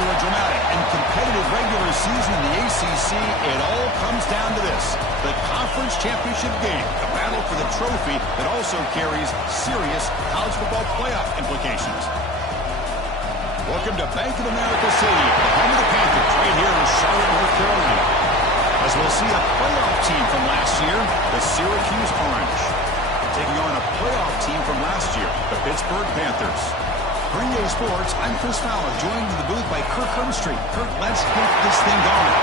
After a dramatic and competitive regular season in the ACC, it all comes down to this: the conference championship game, a battle for the trophy that also carries serious college football playoff implications. Welcome to Bank of America Stadium, the home of the Panthers, right here in Charlotte, North Carolina. As we'll see a playoff team from last year, the Syracuse Orange, taking on a playoff team from last year, the Pittsburgh Panthers. For EA Sports, I'm Chris Fowler, joined in the booth by Kirk Herbstreit. Kirk, let's get this thing going.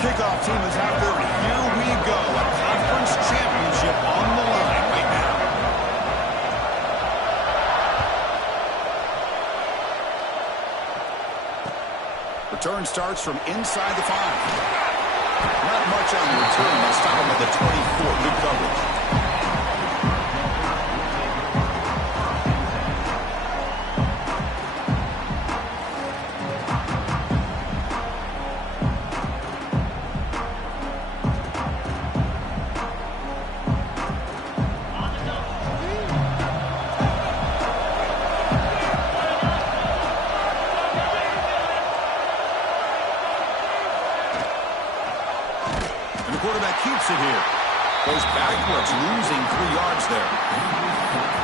Kickoff team is out there, and here we go. A conference championship on the line right now. Return starts from inside the 5. Not much on the return. They'll stop him at the 24. Good coverage. Quarterback keeps it here. Goes backwards, losing 3 yards there.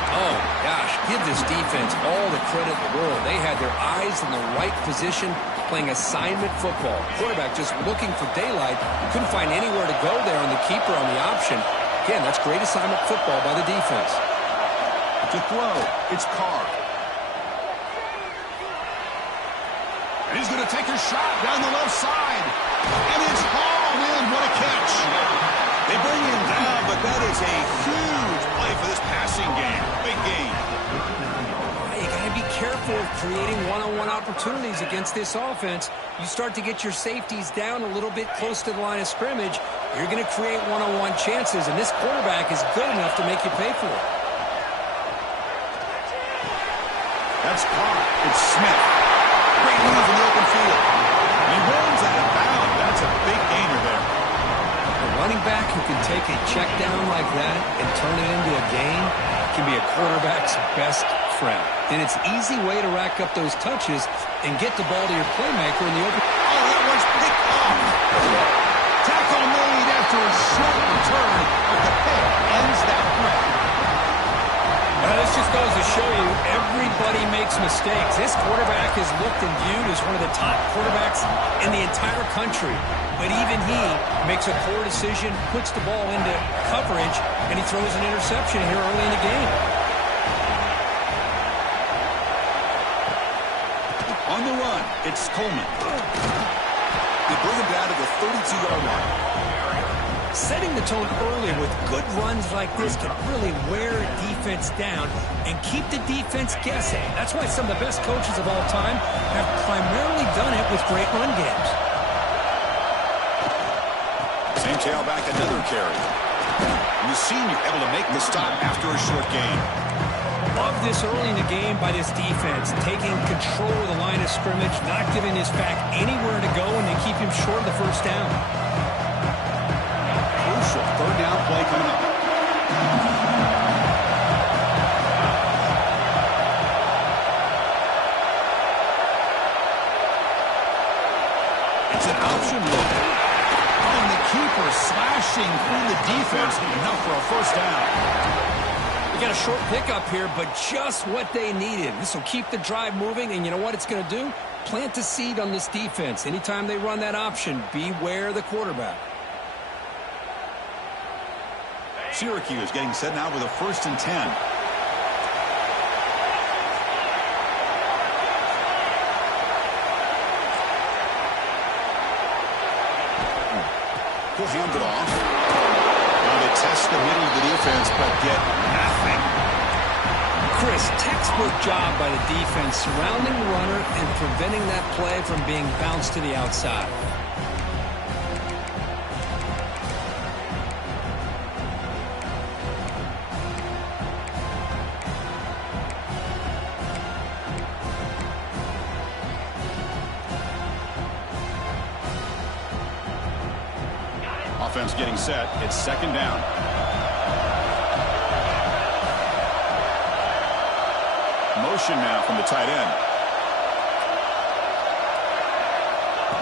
Oh, gosh, give this defense all the credit in the world. They had their eyes in the right position, playing assignment football. Quarterback just looking for daylight. Couldn't find anywhere to go there on the keeper on the option. Again, that's great assignment football by the defense. To throw, it's Carr. And he's going to take a shot down the left side. And it's hauled in. What a catch. They bring him down, but that is a huge play for this passing game. Big game. You got to be careful of creating one-on-one opportunities against this offense. You start to get your safeties down a little bit close to the line of scrimmage, you're going to create one-on-one chances, and this quarterback is good enough to make you pay for it. That's Carr. It's Smith. Great move in the open field. And he runs out of bounds. That's a big gainer there. A running back who can take a check down like that and turn it into a gain can be a quarterback's best friend. And it's an easy way to rack up those touches and get the ball to your playmaker in the open. Oh, that one's picked off. Tackle made after a short return, but the pick ends that threat. This just goes to show you everybody makes mistakes. This quarterback is looked and viewed as one of the top quarterbacks in the entire country. But even he makes a poor decision, puts the ball into coverage, and he throws an interception here early in the game. On the run, it's Coleman. They bring him down to the 32-yard line. Setting the tone early with good runs like this can really wear a defense down and keep the defense guessing. That's why some of the best coaches of all time have primarily done it with great run games. Same tailback, another carry. And the senior able to make the stop after a short gain. Love this early in the game by this defense, taking control of the line of scrimmage, not giving this back anywhere to go, and they keep him short of the first down. Crucial third down play coming up. It's an option look. Oh, and the keeper slashing through the defense, enough for a first down. They got a short pickup here, but just what they needed. This will keep the drive moving, and you know what it's going to do? Plant a seed on this defense. Anytime they run that option, beware the quarterback. Syracuse getting set now with a 1st and 10. He'll hand it off. Now they test the middle of the defense, but get nothing. Chris, textbook job by the defense surrounding the runner and preventing that play from being bounced to the outside. Offense getting set. It's second down. Motion now from the tight end.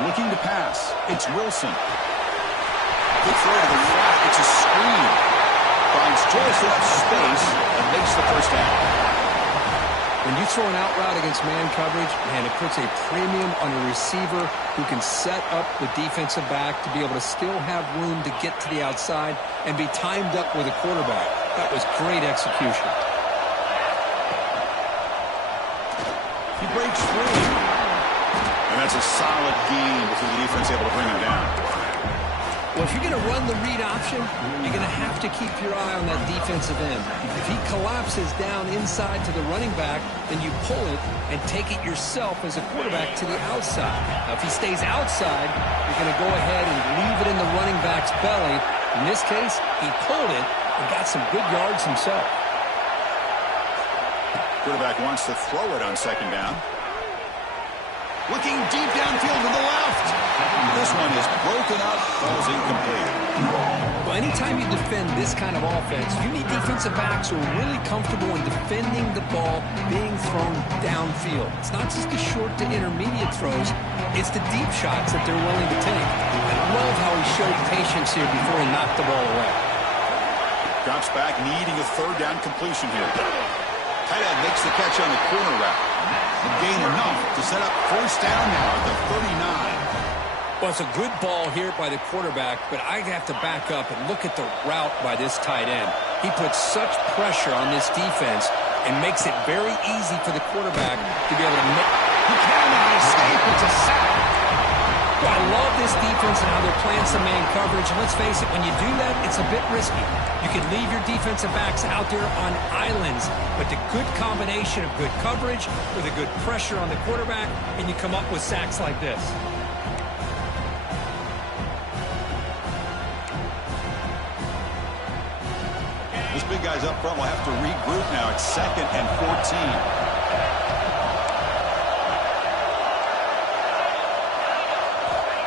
Looking to pass. It's Wilson. Good throw to the flat. It's a screen. Finds just enough space and makes the first down. When you throw an out route against man coverage, man, it puts a premium on a receiver who can set up the defensive back to be able to still have room to get to the outside and be timed up with a quarterback. That was great execution. He breaks free. And that's a solid gain because the defense able to bring him down. Well, if you're going to run the read option, you're going to have to keep your eye on that defensive end. If he collapses down inside to the running back, then you pull it and take it yourself as a quarterback to the outside. Now, if he stays outside, you're going to go ahead and leave it in the running back's belly. In this case, he pulled it and got some good yards himself. Quarterback wants to throw it on second down. Looking deep downfield to the left. This one is broken up, falls incomplete. Well, anytime you defend this kind of offense, you need defensive backs who are really comfortable in defending the ball being thrown downfield. It's not just the short to intermediate throws, it's the deep shots that they're willing to take. I love how he showed patience here before he knocked the ball away. Drops back, needing a third down completion here. Tight end makes the catch on the corner route. And gain enough to set up first down now at the 39. Well, it's a good ball here by the quarterback, but I have to back up and look at the route by this tight end. He puts such pressure on this defense and makes it very easy for the quarterback to be able to make. He cannot escape. It's a sack. Well, I love this defense and how they're playing some man coverage. And let's face it, when you do that, it's a bit risky. You can leave your defensive backs out there on islands, but the good combination of good coverage with a good pressure on the quarterback, and you come up with sacks like this. This big guy's up front will have to regroup now. It's 2nd and 14.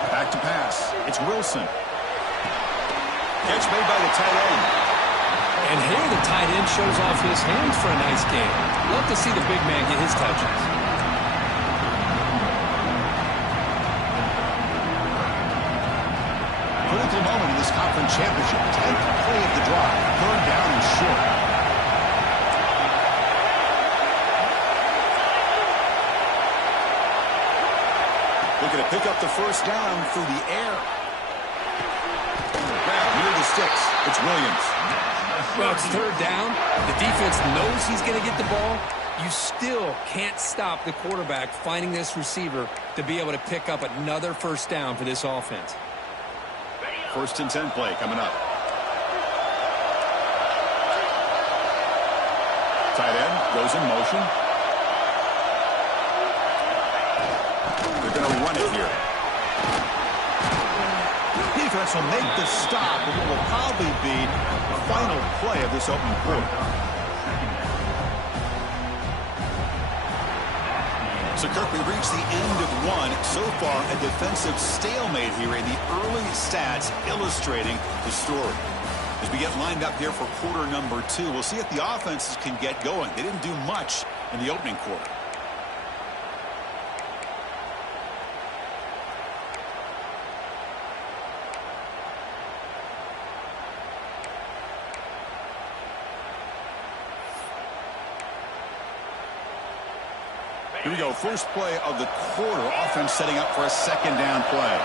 Back to pass. It's Wilson. Catch made by the tight end. And here the tight end shows off his hands for a nice game. Love to see the big man get his touches. Critical moment in this conference championship. 10th play of the drive. Third down and short. Looking to pick up the first down through the air. Grab near the sticks. It's Williams. Well, it's third down. The defense knows he's going to get the ball. You still can't stop the quarterback finding this receiver to be able to pick up another first down for this offense. 1st and 10 play coming up. Tight end goes in motion. They're going to run it here. Defense will make the stop, but it will probably be the final play of this opening quarter. So, Kirk, we reached the end of one. So far, a defensive stalemate here in the early stats illustrating the story. As we get lined up here for quarter number 2, we'll see if the offenses can get going. They didn't do much in the opening quarter. Here we go. First play of the quarter. Offense setting up for a second down play.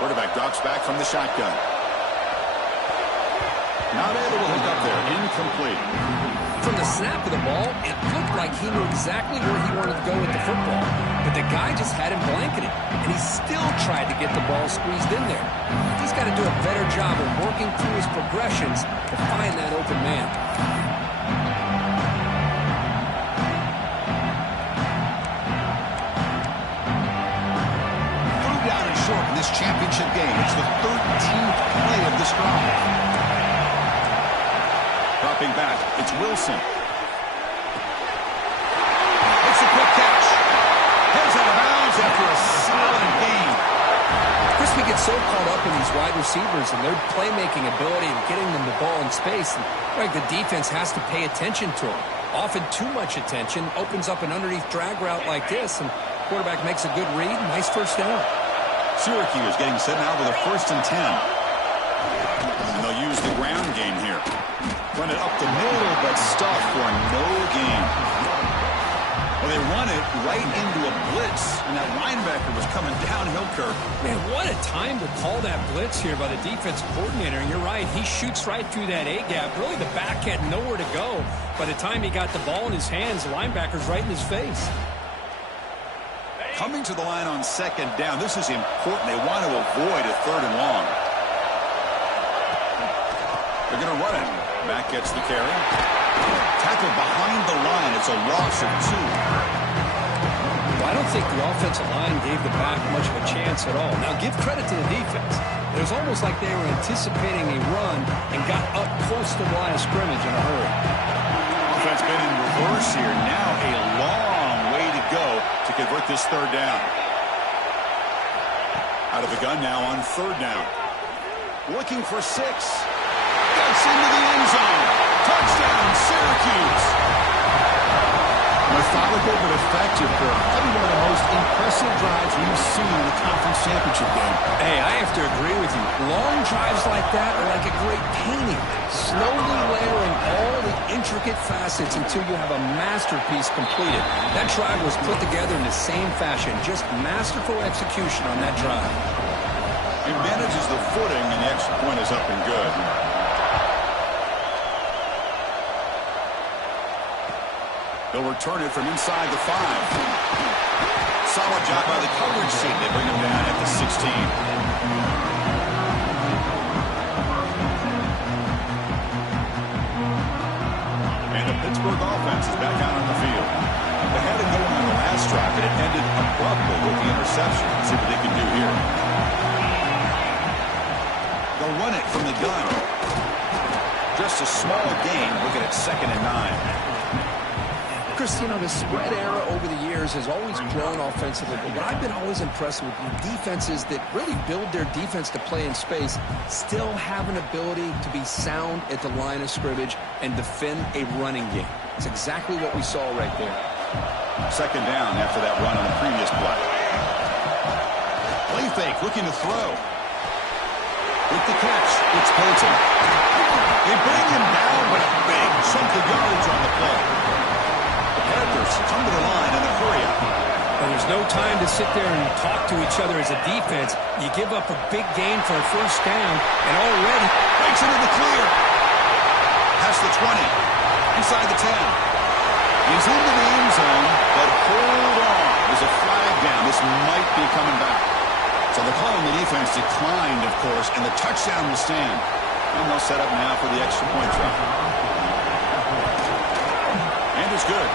Quarterback drops back from the shotgun. Not able to hook up there. Incomplete. From the snap of the ball, it looked like he knew exactly where he wanted to go with the football. But the guy just had him blanketed, and he still tried to get the ball squeezed in there. He's got to do a better job of working through his progressions to find that open man. Third down and short in this championship game. It's the 13th play of this drive. Dropping back, it's Wilson. It's a quick catch. Heads out of bounds after a solid gain. Chris, we get so caught up in these wide receivers and their playmaking ability and getting them the ball in space. And, right, the defense has to pay attention to them. Often too much attention opens up an underneath drag route like this, and quarterback makes a good read. Nice first down. Syracuse getting set now with a 1st and 10. And they'll use the ground game here. Run it up the middle, but stuff for no gain. Well, they run it right into a blitz, and that linebacker was coming downhill, Kirk. Man, what a time to call that blitz here by the defensive coordinator. And you're right, he shoots right through that A-gap. Really, the back had nowhere to go. By the time he got the ball in his hands, the linebacker's right in his face. Coming to the line on 2nd down. This is important. They want to avoid a 3rd and long. They're going to run it. Back gets the carry. Tackled behind the line. It's a loss of 2. Well, I don't think the offensive line gave the back much of a chance at all. Now, give credit to the defense. It was almost like they were anticipating a run and got up close to the line of scrimmage in a hurry. Offense been in reverse here. Now a long way to go to convert this 3rd down. Out of the gun now on 3rd down. Looking for 6. Gets into the end zone. Touchdown, Syracuse. Methodical but effective, probably one of the most impressive drives we've seen in the conference championship game. Hey, I have to agree with you. Long drives like that are like a great painting. Slowly layering all the intricate facets until you have a masterpiece completed. That drive was put together in the same fashion. Just masterful execution on that drive. He manages the footing, and the extra point is up and good. They'll return it from inside the 5. Solid job by the coverage team. They bring him down at the 16. And the Pittsburgh offense is back out on the field. They had it going on the last drive, but it ended abruptly with the interception. Let's see what they can do here. They'll run it from the gun. Just a small gain. Looking at 2nd and 9. Chris, you know, the spread era over the years has always grown offensively, but what I've been always impressed with defenses that really build their defense to play in space still have an ability to be sound at the line of scrimmage and defend a running game. It's exactly what we saw right there. 2nd down after that run on the previous play. Play fake, looking to throw. With the catch, it's Bolton. They bring him down with a big chunk of yardage on the play. Panthers come to the line in a hurry up. Well, there's no time to sit there and talk to each other as a defense. You give up a big gain for a 1st down, and already breaks into the clear. Past the 20. Inside the 10. He's into the end zone, but hold on. There's a flag down. This might be coming back. So the call on the defense declined, of course, and the touchdown will stand. And they'll set up now for the extra point try. And it's good.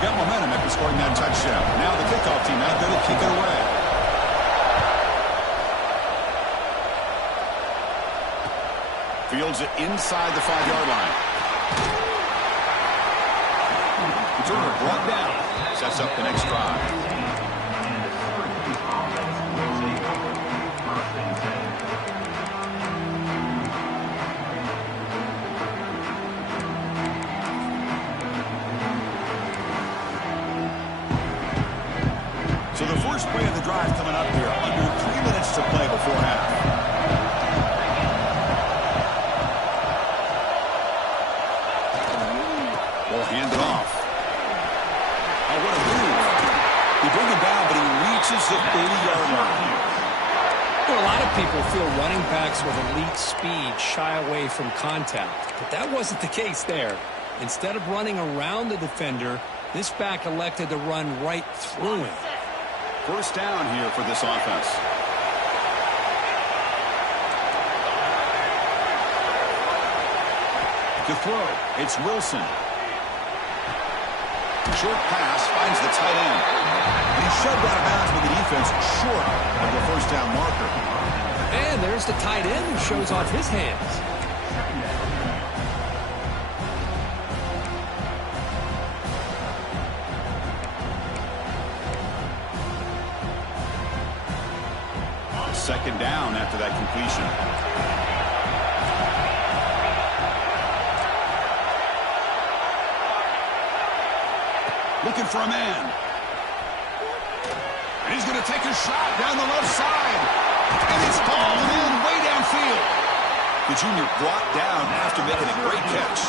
Got momentum after scoring that touchdown. Now the kickoff team out there to kick it away. Fields it inside the 5-yard line. Returner brought down. Sets up the next drive. So the first play of the drive coming up here. Under 3 minutes to play before half. We'll hand it off. Oh, what a move. They bring him down, but he reaches the 30-yard line. Well, a lot of people feel running backs with elite speed shy away from contact, but that wasn't the case there. Instead of running around the defender, this back elected to run right through him. First down here for this offense. To throw, it's Wilson. Short pass finds the tight end. And he's shoved out of bounds with the defense short of the first down marker. And there's the tight end who shows off his hands. Second down after that completion. Looking for a man. And he's going to take a shot down the left side. And it's hauled in way downfield. The junior brought down after making a great catch.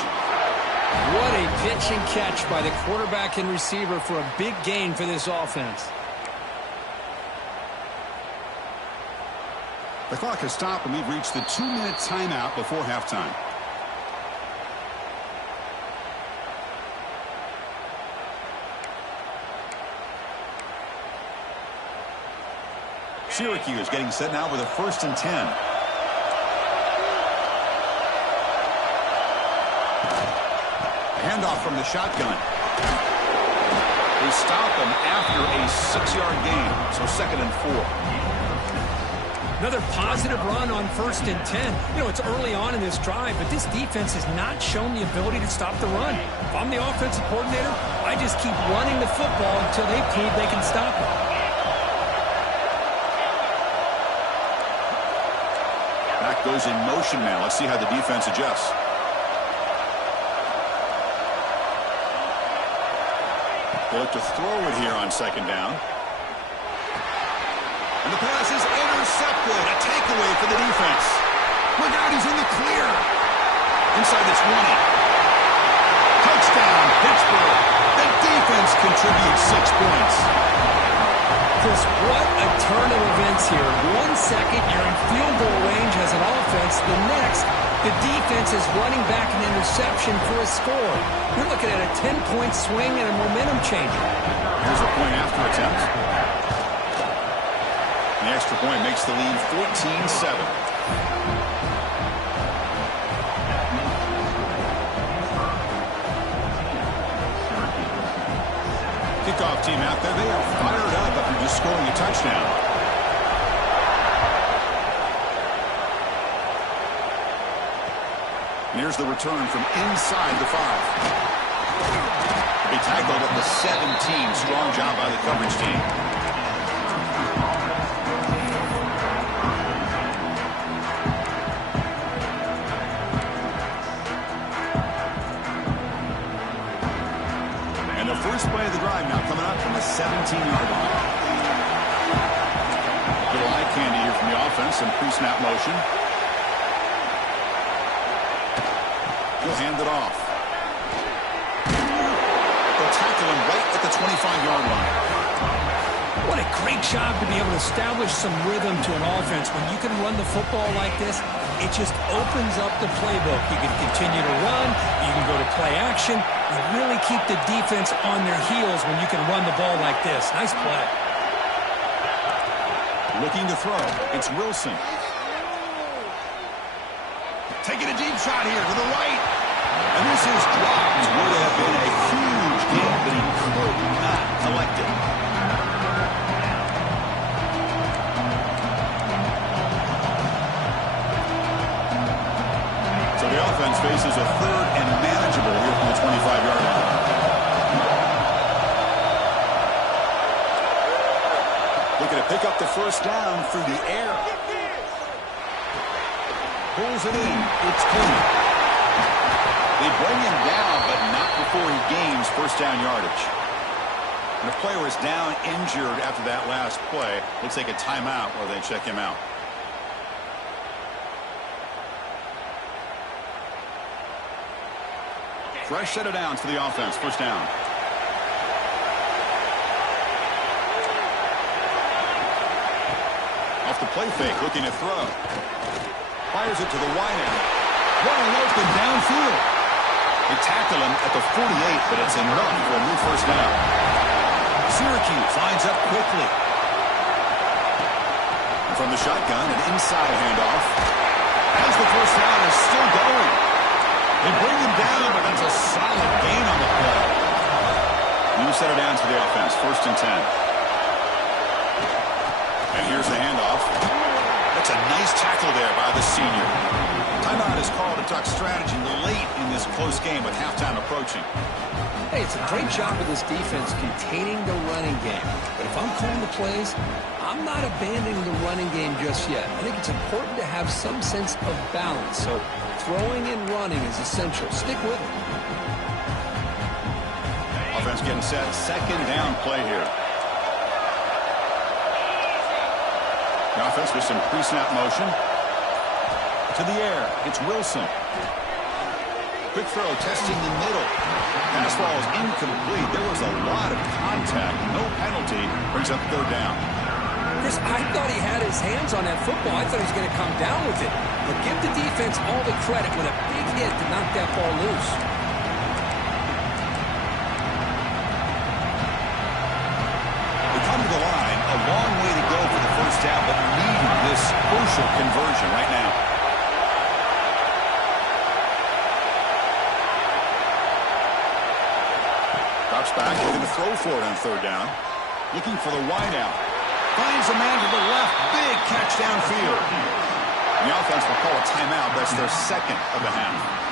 What a pitch and catch by the quarterback and receiver for a big gain for this offense. The clock has stopped, and we've reached the 2-minute timeout before halftime. Syracuse getting set now with a 1st and 10. Handoff from the shotgun. They stop him after a 6-yard gain, so 2nd and 4. Another positive run on 1st and 10. You know, it's early on in this drive, but this defense has not shown the ability to stop the run. If I'm the offensive coordinator, I just keep running the football until they prove they can stop it. Back goes in motion now. Let's see how the defense adjusts. They look to throw it here on 2nd down. And the pass is intercepted. A takeaway for the defense. Look out, he's in the clear. Inside the 20. Touchdown, Pittsburgh. The defense contributes 6 points. Chris, what a turn of events here. 1 second, you're in field goal range as an offense. The next, the defense is running back an interception for a score. You're looking at a 10-point swing and a momentum changer. Here's a point after attempt. The extra point makes the lead 14-7. Kickoff team out there. They are fired up after just scoring a touchdown. And here's the return from inside the 5. They tackled at the 17. Strong job by the coverage team. First play of the drive now coming up from the 17-yard line. Little eye candy here from the offense and pre-snap motion. He'll hand it off. They'll tackle him right at the 25-yard line. What a great job to be able to establish some rhythm to an offense. When you can run the football like this, it just opens up the playbook. You can continue to run. You can go to play action. You really keep the defense on their heels when you can run the ball like this. Nice play. Looking to throw. It's Wilson. Taking a deep shot here to the right. And this is dropped. Would have been a huge gain, but he could not collect it. So the offense faces a 3rd and manageable here from the 25-yard line. Looking to pick up the first down through the air. Pulls it in. It's clean. They bring him down, but not before he gains first down yardage. And the player is down injured after that last play. Looks like a timeout while they check him out. Fresh set of downs for the offense. First down. Off the play fake, looking to throw. Fires it to the wideout. Wide open downfield. They tackle him at the 48, but it's enough for a new first down. Syracuse lines up quickly. And from the shotgun, an inside handoff. As the first down is still going. They bring him down, but that's a solid gain on the play. New set of downs for the offense, 1st and 10. And here's the handoff. That's a nice tackle there by the senior. Timeout is called to talk strategy late in this close game with halftime approaching. Hey, it's a great job of this defense containing the running game. But if I'm calling the plays, I'm not abandoning the running game just yet. I think it's important to have some sense of balance. So throwing and running is essential. Stick with it. Offense getting set. 2nd down play here. The offense with some pre-snap motion. To the air. It's Wilson. Quick throw, testing the middle. Pass ball is incomplete. There was a lot of contact. No penalty. Brings up 3rd down. Chris, I thought he had his hands on that football. I thought he was going to come down with it. But give the defense all the credit with a big hit to knock that ball loose. They come to the line. A long way to go for the first down, but needing this crucial conversion right now. Drops back, looking to throw for it on 3rd down. Looking for the wideout. Finds a man to the left. Big catch downfield. The offense will call a timeout. That's their 2nd of the half.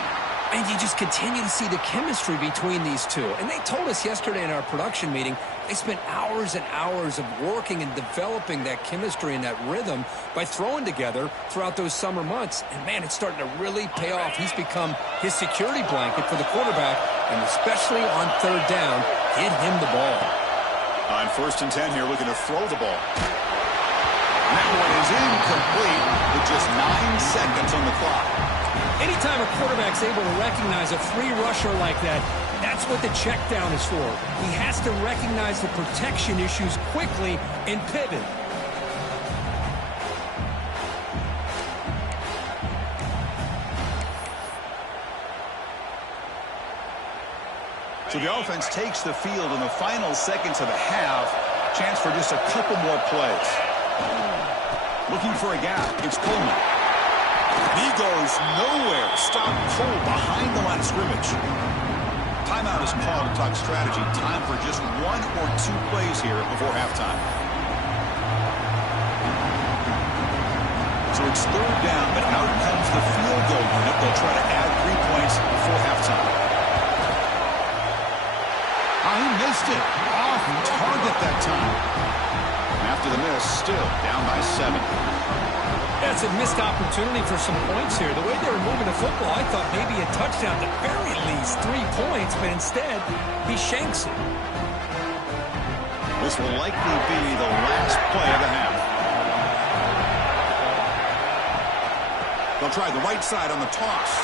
And you just continue to see the chemistry between these two. And they told us yesterday in our production meeting, they spent hours and hours of working and developing that chemistry and that rhythm by throwing together throughout those summer months. And, man, it's starting to really pay off. He's become his security blanket for the quarterback, and especially on 3rd down, get him the ball. On 1st and 10 here, looking to throw the ball. And that one is incomplete with just 9 seconds on the clock. Anytime a quarterback's able to recognize a free rusher like that, that's what the check down is for. He has to recognize the protection issues quickly and pivot. So the offense takes the field in the final seconds of the half. Chance for just a couple more plays. Looking for a gap. It's Coleman. He goes nowhere. Stop cold behind the line of scrimmage. Timeout is called to talk strategy. Time for just 1 or 2 plays here before halftime. So it's 3rd down, but out comes the field goal unit. They'll try to add 3 points before halftime. He missed it. Off target that time. And after the miss, still down by 7. That's a missed opportunity for some points here. The way they were moving the football, I thought maybe a touchdown, at the very least 3 points, but instead, he shanks it. This will likely be the last play of the half. They'll try the right side on the toss.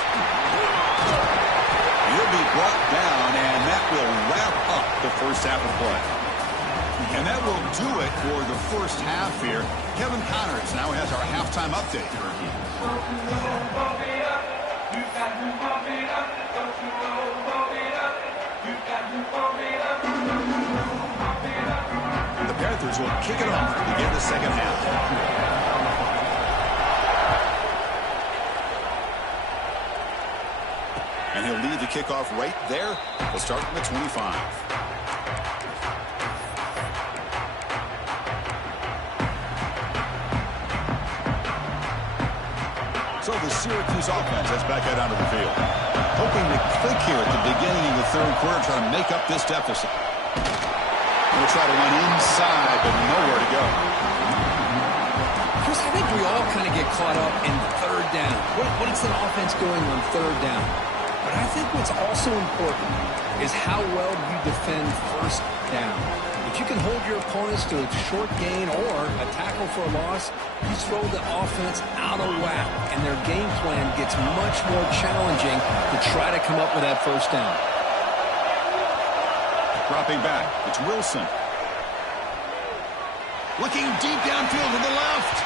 He'll be brought down, and that will wrap up the first half of play. And that will do it for the first half here. Kevin Connors now has our halftime update. The Panthers will kick it off to begin the second half. And he'll lead the kickoff right there. We'll start from the 25. So the Syracuse offense heads back out onto the field. Hoping to click here at the beginning of the 3rd quarter, trying to make up this deficit. We'll try to run inside, but nowhere to go. Chris, I think we all kind of get caught up in 3rd down. What is an offense doing on 3rd down? But I think what's also important is how well you defend 1st down. If you can hold your opponents to a short gain or a tackle for a loss, you throw the offense out of whack, and their game plan gets much more challenging to try to come up with that 1st down. Dropping back, it's Wilson. Looking deep downfield to the left.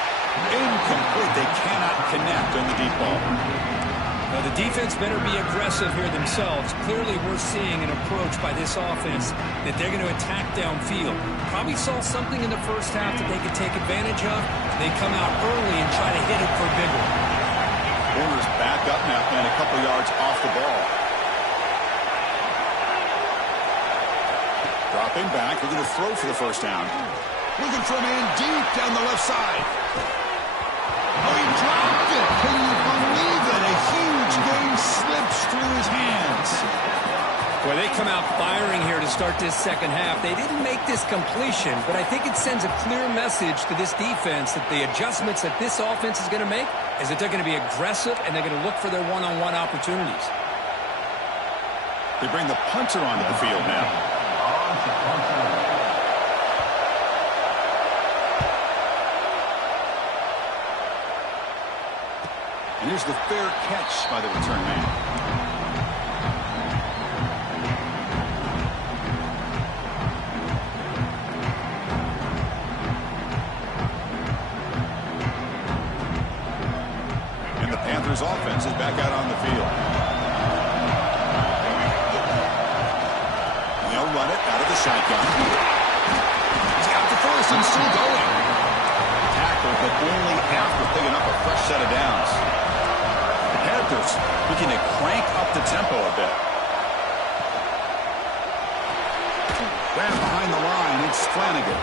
Incomplete. They cannot connect on the deep ball. Now, the defense better be aggressive here themselves. Clearly, we're seeing an approach by this offense that they're going to attack downfield. Probably saw something in the first half that they could take advantage of. They come out early and try to hit it for a big one. Corners back up now and a couple yards off the ball. Dropping back, looking to throw for the first down. Looking for a man deep down the left side. Oh, he dropped it. Can you believe it? A huge gain slips through his hands. Boy, they come out firing here to start this second half. They didn't make this completion, but I think it sends a clear message to this defense that the adjustments that this offense is going to make is that they're going to be aggressive and they're going to look for their one-on-one opportunities. They bring the punter onto the field now. And here's the fair catch by the return man. And the Panthers offense is back out on the field. They'll run it out of the shotgun. He's got the first and still going. Tackle, but only after picking up a fresh set of downs. Panthers looking to crank up the tempo a bit. Down behind the line, it's Flanagan.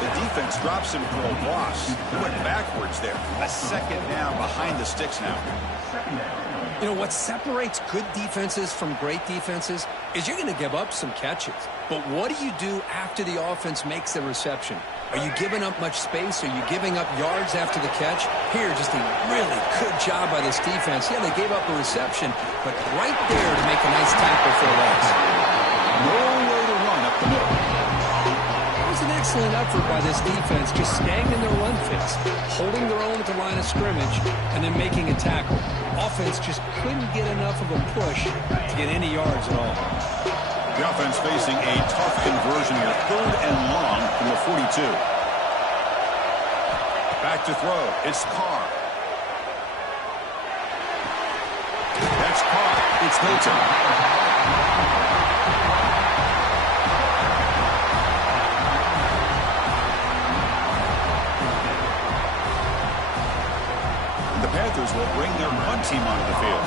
The defense drops him for a loss. He went backwards there. A second down behind the sticks now. You know, what separates good defenses from great defenses is you're going to give up some catches. But what do you do after the offense makes the reception? Are you giving up much space? Are you giving up yards after the catch? Here, just a really good job by this defense. Yeah, they gave up a reception, but right there to make a nice tackle for a loss. No way to run up the middle. It was an excellent effort by this defense, just staying in their run fits, holding their own at the line of scrimmage, and then making a tackle. Offense just couldn't get enough of a push to get any yards at all. The offense facing a tough conversion here. 3rd and long from the 42. Back to throw. It's Carr. That's Carr. It's Hilton. And the Panthers will bring their punt team onto the field.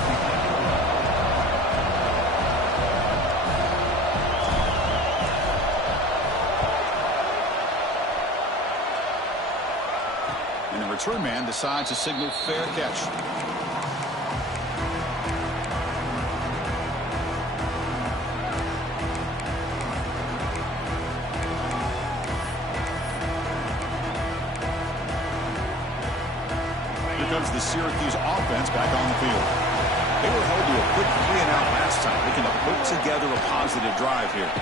Return man decides to signal fair catch. Here comes the Syracuse offense back on the field. They were held to a quick 3-and-out last time, looking to put together a positive drive here.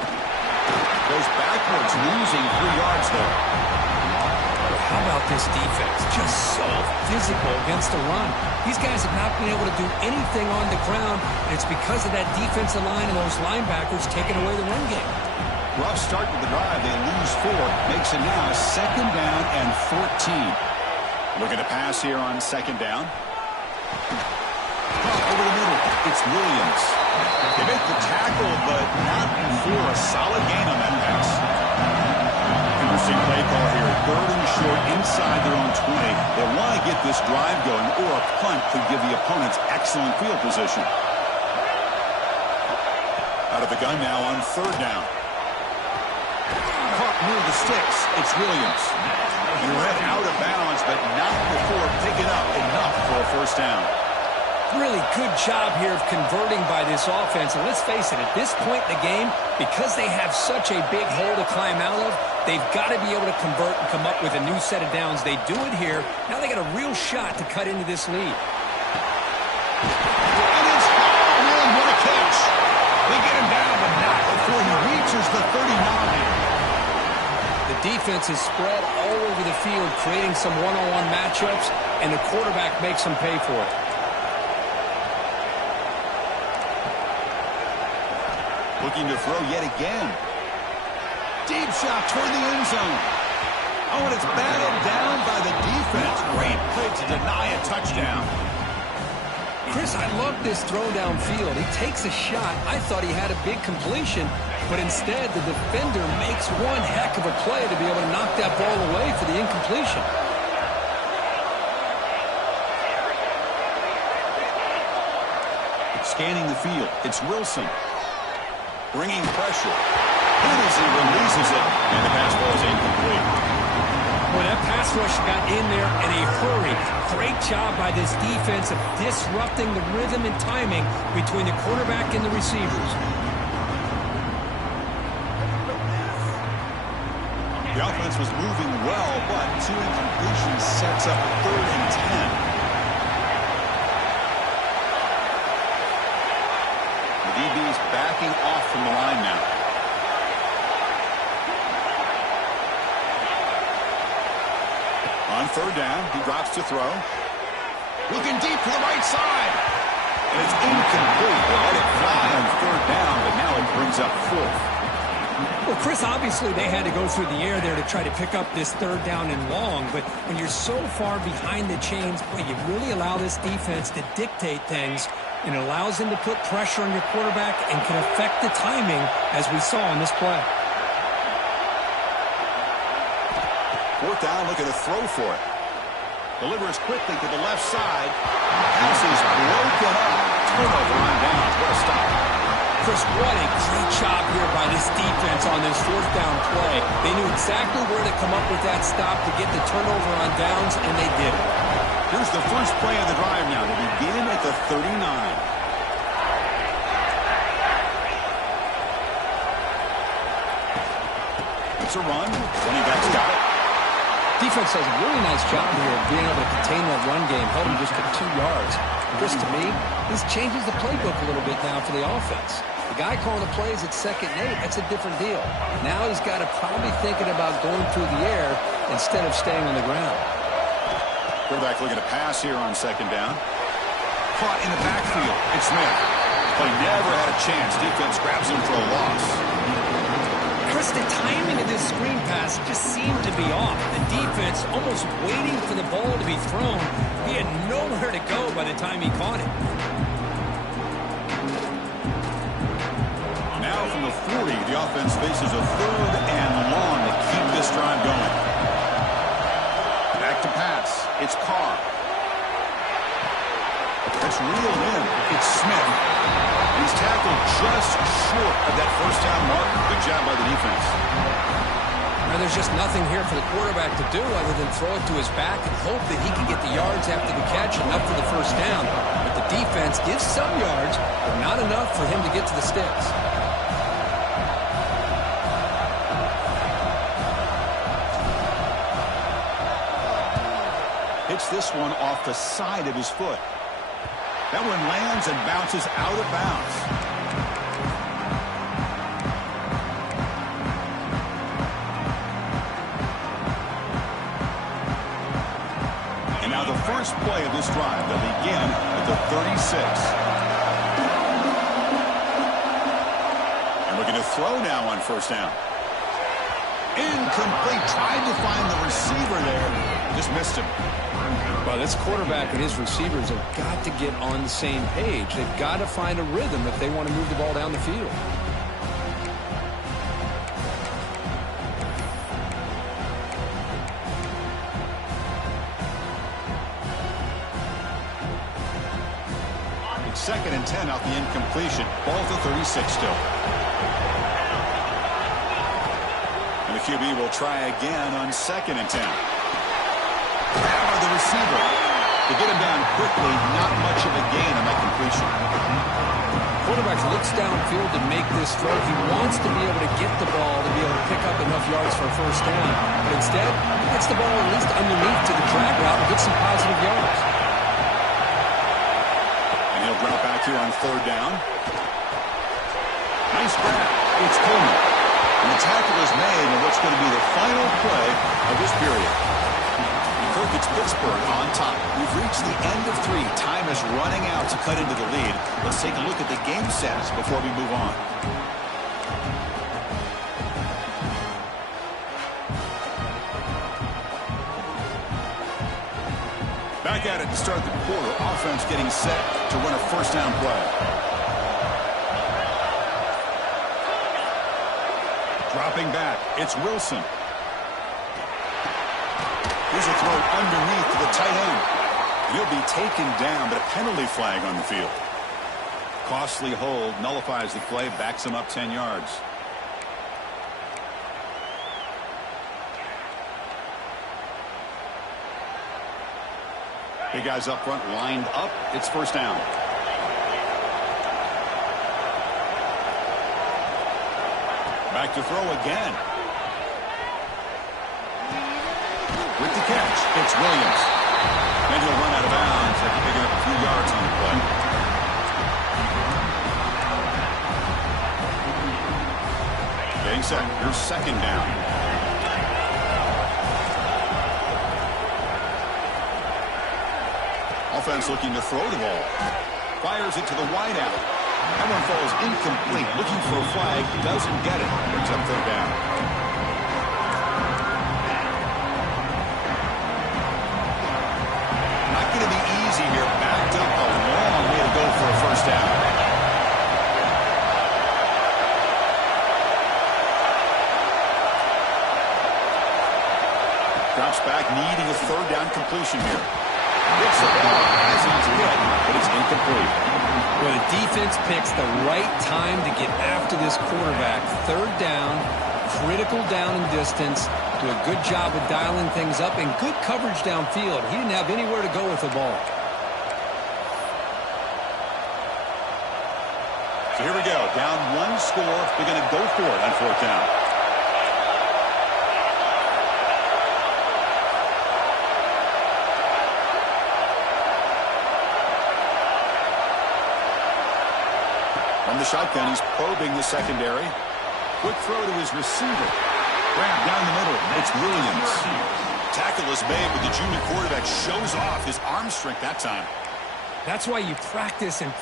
Goes backwards, losing 3 yards though. How about this defense? Just so physical against the run. These guys have not been able to do anything on the ground, and it's because of that defensive line and those linebackers taking away the run game. Rough start to the drive. They lose 4. Makes it now 2nd down and 14. Looking to pass here on 2nd down. Over the middle. It's Williams. They make the tackle, but not before a solid gain on that pass. Interesting play call here. 3rd and short inside their own 20. They want to get this drive going, or a punt could give the opponents excellent field position. Out of the gun now on 3rd down. Caught near the sticks. It's Williams. And read out of bounds, but not before picking up enough for a first down. Really good job here of converting by this offense. And let's face it, at this point in the game, because they have such a big hole to climb out of, they've got to be able to convert and come up with a new set of downs. They do it here. Now they got a real shot to cut into this lead. And it's man, what a catch. They get him down, but not before he reaches the 39. The defense is spread all over the field, creating some one-on-one matchups, and the quarterback makes them pay for it. Looking to throw yet again. Deep shot toward the end zone. Oh, and it's batted down by the defense. Great play to deny a touchdown. Chris, I love this throw downfield. He takes a shot. I thought he had a big completion, but instead the defender makes one heck of a play to be able to knock that ball away for the incompletion. Scanning the field, it's Wilson. Bringing pressure. Hit as he releases it, and the pass ball is incomplete. Well, that pass rush got in there in a hurry. Great job by this defense of disrupting the rhythm and timing between the quarterback and the receivers. The offense was moving well, but 2 incompletions sets up 3rd and 10. The DB's backing off from the line now. On 3rd down, he drops to throw. Looking deep to the right side. And it's incomplete. They let it fly on 3rd down, but now it brings up 4th. Well, Chris, obviously they had to go through the air there to try to pick up this 3rd down and long, but when you're so far behind the chains, boy, you really allow this defense to dictate things, and it allows them to put pressure on your quarterback and can affect the timing, as we saw on this play. 4th down, looking to throw for it. Delivers quickly to the left side. Pass is broken up. Turnover on downs. What a stop. Chris, what a great job here by this defense on this 4th down play. They knew exactly where to come up with that stop to get the turnover on downs, and they did it. Here's the first play of the drive now. They begin at the 39. It's a run. Running back's got it. Defense does a really nice job here of being able to contain that run game, held him just to 2 yards. Chris, to me, this changes the playbook a little bit now for the offense. The guy calling the plays at 2nd and 8, that's a different deal. Now he's got to probably thinking about going through the air instead of staying on the ground. Quarterback looking to pass here on 2nd down. Caught in the backfield. It's Smith. But he never had a chance. Defense grabs him for a loss. Chris, the timing of this screen pass just seemed to be off. The defense almost waiting for the ball to be thrown. He had nowhere to go by the time he caught it. Now from the 40, the offense faces a 3rd and long to keep this drive going. Back to pass. It's Carr. That's reeled in. It's Smith. He's tackled just short of that 1st down mark. Good job by the defense. Now, there's just nothing here for the quarterback to do other than throw it to his back and hope that he can get the yards after the catch, enough for the 1st down. But the defense gives some yards, but not enough for him to get to the sticks. Hits this one off the side of his foot. That one lands and bounces out of bounds. And now the first play of this drive. They'll begin at the 36. And looking to throw now on 1st down. Incomplete. Tried to find the receiver there. Just missed him. Well, this quarterback and his receivers have got to get on the same page. They've got to find a rhythm if they want to move the ball down the field. It's 2nd and 10 off the incompletion. Ball to 36 still. And the QB will try again on 2nd and 10. Grab by the receiver. To get him down quickly, not much of a gain on that completion. Quarterback looks downfield to make this throw. He wants to be able to get the ball to be able to pick up enough yards for a 1st down. But instead, he gets the ball at least underneath to the drag route and get some positive yards. And he'll drop back here on 3rd down. Nice grab. It's Coleman. And the tackle is made in what's going to be the final play of this period. It's Pittsburgh on top. We've reached the end of 3. Time is running out to cut into the lead. Let's take a look at the game stats before we move on. Back at it to start the quarter. Offense getting set to run a first down play. Dropping back, it's Wilson. Here's a throw underneath to the tight end. He'll be taken down, but a penalty flag on the field. Costly hold, nullifies the play, backs him up 10 yards. Big guys up front lined up. It's first down. Back to throw again. With the catch, it's Williams. And he'll run out of bounds after picking up a few yards on the play. Getting set. Here's second down. Offense looking to throw the ball. Fires it to the wideout. That one falls incomplete. Looking for a flag. Doesn't get it. Brings up third down. Not going to be easy here. Backed up a long way to go for a first down. Drops back, needing a third down completion here. Gets the ball as he's hit, but it's incomplete. Well, the defense picks the right time to get after this quarterback. Third down, critical down and distance. Do a good job of dialing things up and good coverage downfield. He didn't have anywhere to go with the ball. So here we go. Down one score. They're going to go for it on fourth down. From the shotgun, he's probing the secondary. Quick throw to his receiver. Grab down the middle. It's Williams. Tackle is made, but the junior quarterback shows off his arm strength that time. That's why you practice and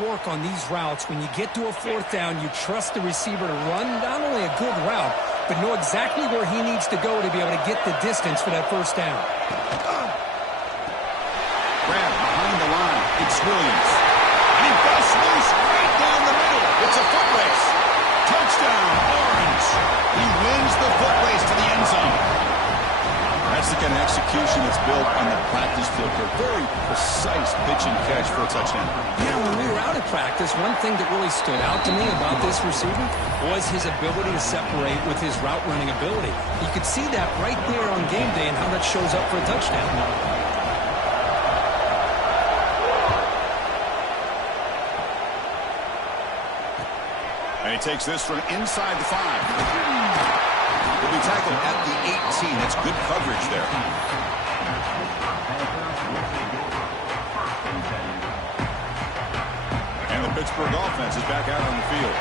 work on these routes. When you get to a fourth down, you trust the receiver to run not only a good route, but know exactly where he needs to go to be able to get the distance for that first down. Grab behind the line. It's Williams. And he busts loose right down the middle. It's a foot race. Touchdown, Orange. He wins the foot race to the end zone. That's the kind of execution that's built on the practice field. A very precise pitch and catch for a touchdown. Yeah, when we were out at practice, one thing that really stood out to me about this receiver was his ability to separate with his route running ability. You could see that right there on game day and how that shows up for a touchdown. And he takes this from inside the 5. He'll be tackled at the 18. That's good coverage there. And the Pittsburgh offense is back out on the field.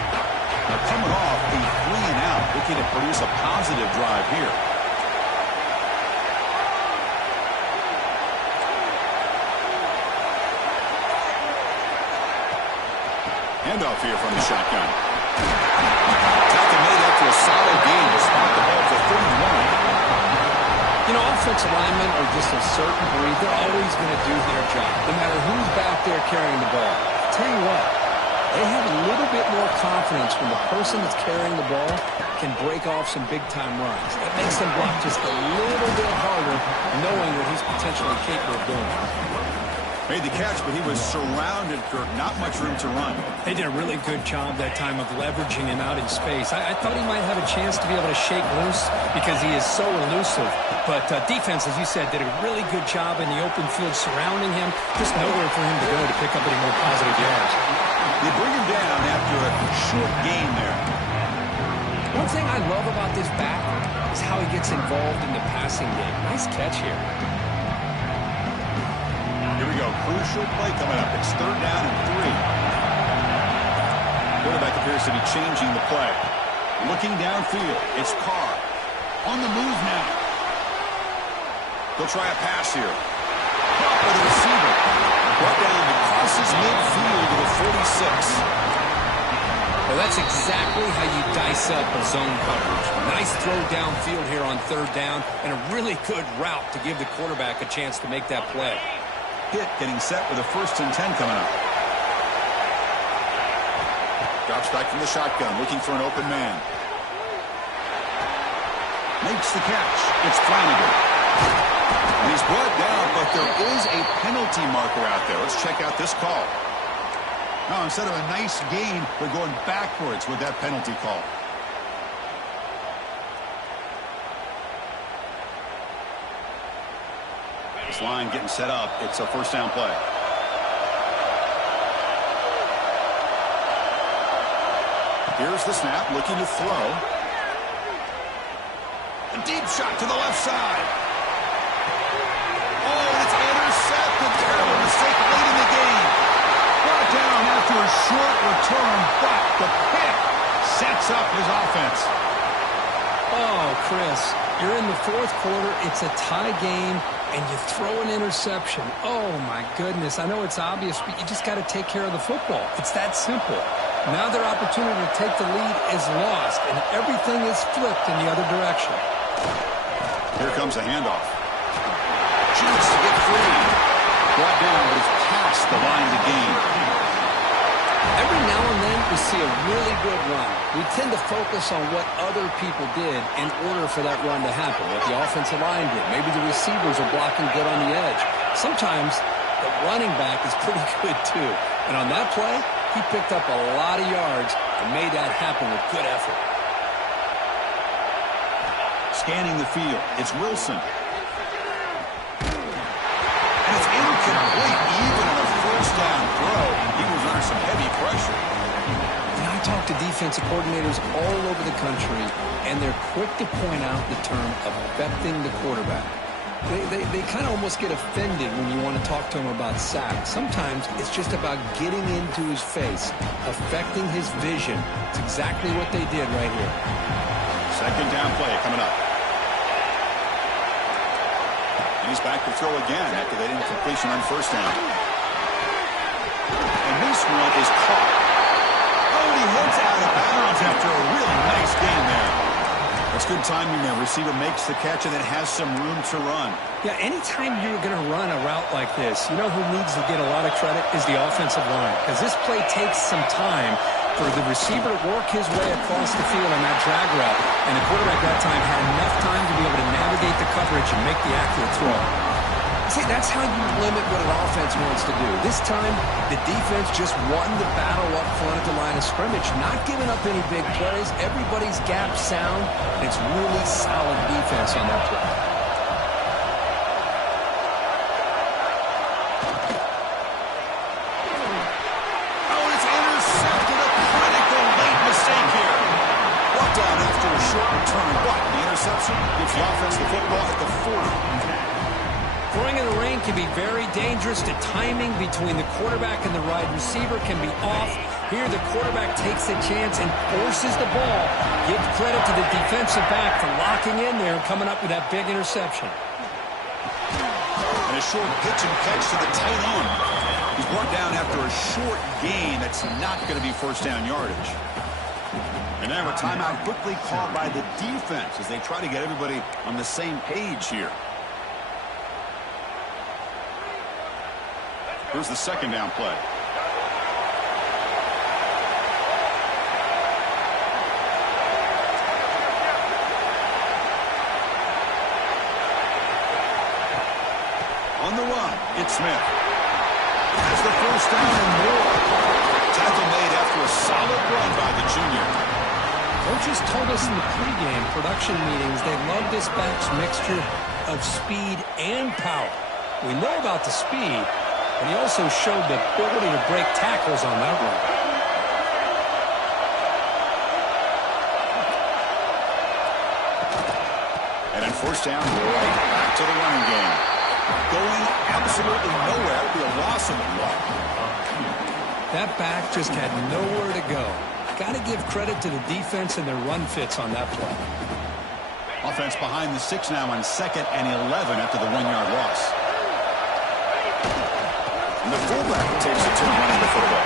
Now coming off a 3-and-out, looking to produce a positive drive here. Handoff here from the shotgun. Tackle made after a solid game to spot the ball for 31. You know, offensive linemen are just a certain breed. They're always going to do their job, no matter who's back there carrying the ball. I'll tell you what, they have a little bit more confidence when the person that's carrying the ball can break off some big-time runs. It makes them block just a little bit harder, knowing what he's potentially capable of doing. Made the catch, but he was surrounded, Kirk. Not much room to run. They did a really good job that time of leveraging him out in space. I thought he might have a chance to be able to shake loose because he is so elusive. But defense, as you said, did a really good job in the open field surrounding him. Just nowhere for him to go to pick up any more positive yards. They bring him down after a short gain there. One thing I love about this back is how he gets involved in the passing game. Nice catch here. Here we go. Crucial play coming up. It's third down and 3. Quarterback appears to be changing the play. Looking downfield. It's Carr. On the move now. They'll try a pass here. Caught by the receiver. Brought down across his midfield to the 46. Well, Well, that's exactly how you dice up a zone coverage. Nice throw downfield here on third down, and a really good route to give the quarterback a chance to make that play. Pitt getting set with a 1st and 10 coming up. Drops back from the shotgun, looking for an open man. Makes the catch. It's Flanagan. And he's brought down, but there is a penalty marker out there. Let's check out this call. Now, instead of a nice gain, they're going backwards with that penalty call. This line getting set up. It's a 1st down play. Here's the snap, looking to throw. A deep shot to the left side. Oh, and it's intercepted. Terrible mistake late in the game. Brought down after a short return, but the pick sets up his offense. Oh, Chris, you're in the 4th quarter. It's a tie game, and you throw an interception. Oh, my goodness. I know it's obvious, but you just got to take care of the football. It's that simple. Now their opportunity to take the lead is lost, and everything is flipped in the other direction. Here comes a handoff. Shoots to get free. Brought down, but it's past the line to gain. Every now and then we see a really good run. We tend to focus on what other people did in order for that run to happen, what the offensive line did. Maybe the receivers are blocking good on the edge. Sometimes the running back is pretty good too. And on that play, he picked up a lot of yards and made that happen with good effort. Scanning the field, it's Wilson. And it's incomplete, even on a 1st down throw. He was under some heavy pressure. And I talk to defensive coordinators all over the country, and they're quick to point out the term affecting the quarterback. They kind of almost get offended when you want to talk to them about sacks. Sometimes it's just about getting into his face, affecting his vision. It's exactly what they did right here. 2nd down play coming up. And he's back to throw again after that incompletion on 1st down. And this one is caught. Oh, and he heads out of bounds after a really nice gain there. That's good timing there. Receiver makes the catch and then has some room to run. Yeah, anytime you're going to run a route like this, you know who needs to get a lot of credit is the offensive line. Because this play takes some time for the receiver to work his way across the field on that drag route. And the quarterback that time had enough time to be able to navigate the coverage and make the accurate throw. See, that's how you limit what an offense wants to do. This time, the defense just won the battle up front at the line of scrimmage, not giving up any big plays. Everybody's gap sound, and it's really solid defense on that play. Oh, it's intercepted. A critical late mistake here. Brought down after a short return, but the interception gives the offense the football at the 40. Throwing in the rain can be very dangerous. The timing between the quarterback and the wide receiver can be off. Here, the quarterback takes a chance and forces the ball. Give credit to the defensive back for locking in there and coming up with that big interception. And a short pitch and catch to the tight end. He's brought down after a short gain. That's not going to be 1st down yardage. And now a timeout quickly called by the defense as they try to get everybody on the same page here. Here's the 2nd down play. On the run, it's Smith. Has the 1st down and more. Tackle made after a solid run by the junior. Coaches told us in the pregame production meetings they love this back's mixture of speed and power. We know about the speed, but he also showed the ability to break tackles on that run. And on 1st down, right back to the running game. Going absolutely nowhere. It'll be a loss of 1. That back just had nowhere to go. Got to give credit to the defense and their run fits on that play. Offense behind the 6 now on 2nd and 11 after the 1-yard loss. And the fullback takes a turn running the football.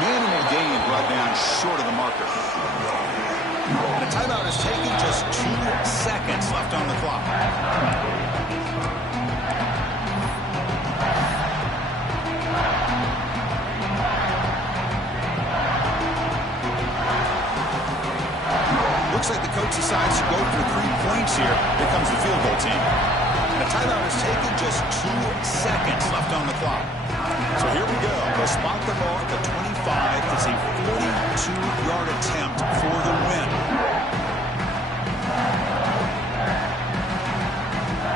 Minimal gain brought down gone short of the marker. And a timeout is taken, just 2 seconds left on the clock. Looks like the coach decides to go for 3 points here. Here comes the field goal team. And a timeout is taken, just 2 seconds left on the clock. So here we go. They'll spot the ball at the 25. It's a 42-yard attempt for the win.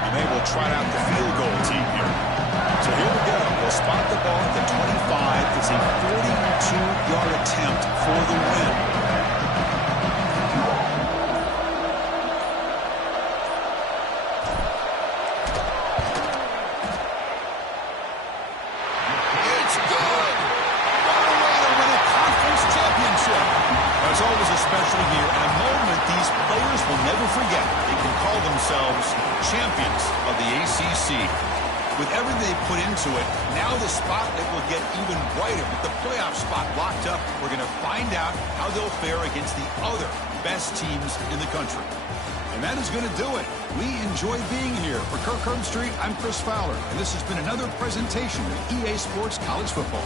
And they will try out the field goal team here. So here we go. They'll spot the ball at the 25. It's a 42-yard attempt for the win. It's always a special year and a moment these players will never forget. They can call themselves champions of the ACC. With everything they put into it, now the spotlight will get even brighter. With the playoff spot locked up, we're going to find out how they'll fare against the other best teams in the country. And that is going to do it. We enjoy being here. For Kirk Herbstreit, I'm Chris Fowler, and this has been another presentation of EA Sports College Football.